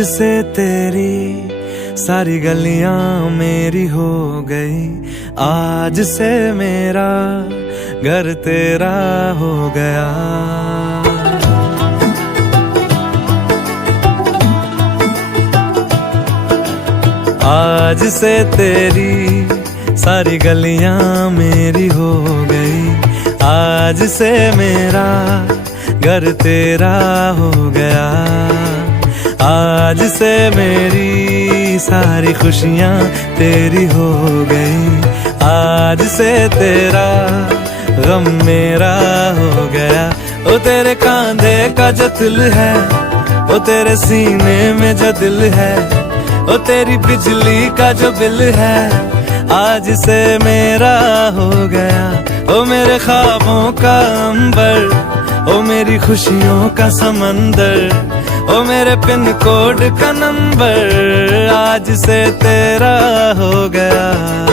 आज से तेरी सारी गलियां मेरी हो गई, आज से मेरा घर तेरा हो गया। आज से तेरी सारी गलियां मेरी हो गई, आज से मेरा घर तेरा हो गया। आज से मेरी सारी खुशियां तेरी हो गई, आज से तेरा गम मेरा हो गया। ओ तेरे कांधे का जो दिल है, ओ तेरे सीने में जो दिल है, ओ तेरी बिजली का जो बिल है, आज से मेरा हो गया। ओ मेरे ख्वाबों का अंबर, ओ मेरी खुशियों का समंदर, ओ मेरे पिन कोड का नंबर, आज से तेरा हो गया।